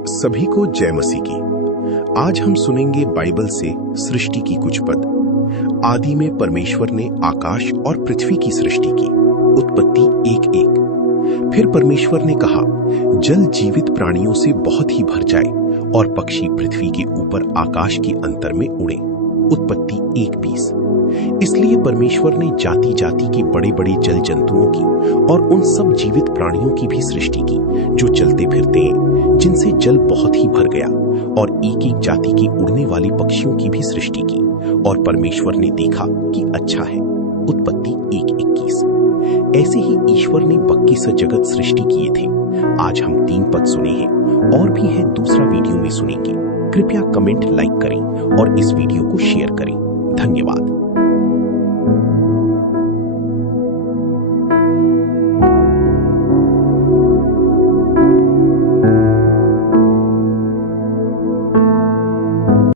सभी को जय मसीह की। आज हम सुनेंगे बाइबल से सृष्टि की कुछ पद। आदि में परमेश्वर ने आकाश और पृथ्वी की सृष्टि की। उत्पत्ति 1:1। फिर परमेश्वर ने कहा, जल जीवित प्राणियों से बहुत ही भर जाए और पक्षी पृथ्वी के ऊपर आकाश के अंतर में उड़े। उत्पत्ति 1:20। इसलिए परमेश्वर ने जाति जाति के बड़े बड़े जल जंतुओं की और उन सब जीवित प्राणियों की भी सृष्टि की जो चलते फिरते हैं, जिनसे जल बहुत ही भर गया, और एक एक जाति की उड़ने वाली पक्षियों की भी सृष्टि की। और परमेश्वर ने देखा कि अच्छा है। उत्पत्ति 1:21। ऐसे ही ईश्वर ने बक्की सा जगत सृष्टि किए थे। आज हम 3 पद सुने हैं और भी है दूसरा वीडियो में सुनेंगे। कृपया कमेंट, लाइक करें और इस वीडियो को शेयर करें। धन्यवाद।